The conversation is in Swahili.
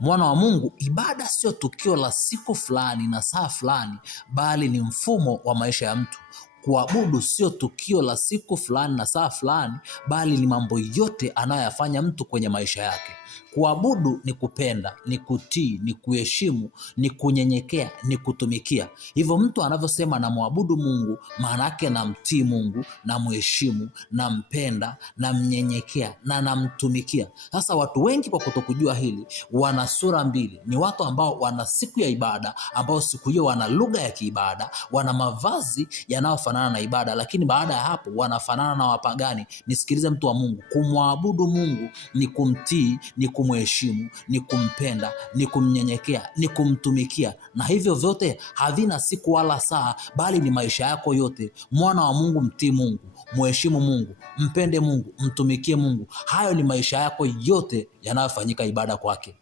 Mwana wa Mungu, ibada sio tukio la siku fulani na saa fulani, bali ni mfumo wa maisha ya mtu. Kuabudu sio tukio la siku fulani na saa fulani, bali ni mambo yote anayoyafanya mtu kwenye maisha yake. Kuabudu ni kupenda, ni kutii, ni kuheshimu, ni kunyenyekea, ni kutumikia. Hivyo mtu anavyosema namwabudu Mungu, maana yake namtii Mungu, namheshimu, nampenda, namnyenyekea na namtumikia. Sasa watu wengi kwa kutokujua hili wana sura mbili. Ni watu ambao wana siku ya ibada, ambao siku hiyo wana lugha ya kiibada, wana mavazi yanayofanana na ibada, lakini baada ya hapo wanafanana na wapagani. Nisikilize mtu wa Mungu, kumwabudu Mungu ni kumtii, ni kumheshimu, ni kumpenda, ni kumnyenyekea, ni kumtumikia, na hivyo vyote havina siku wala saa, bali ni maisha yako yote. Mwana wa Mungu, mtii Mungu, mheshimu Mungu, mpende Mungu, mtumikie Mungu. Hayo ni maisha yako yote yanayofanyika ibada kwake.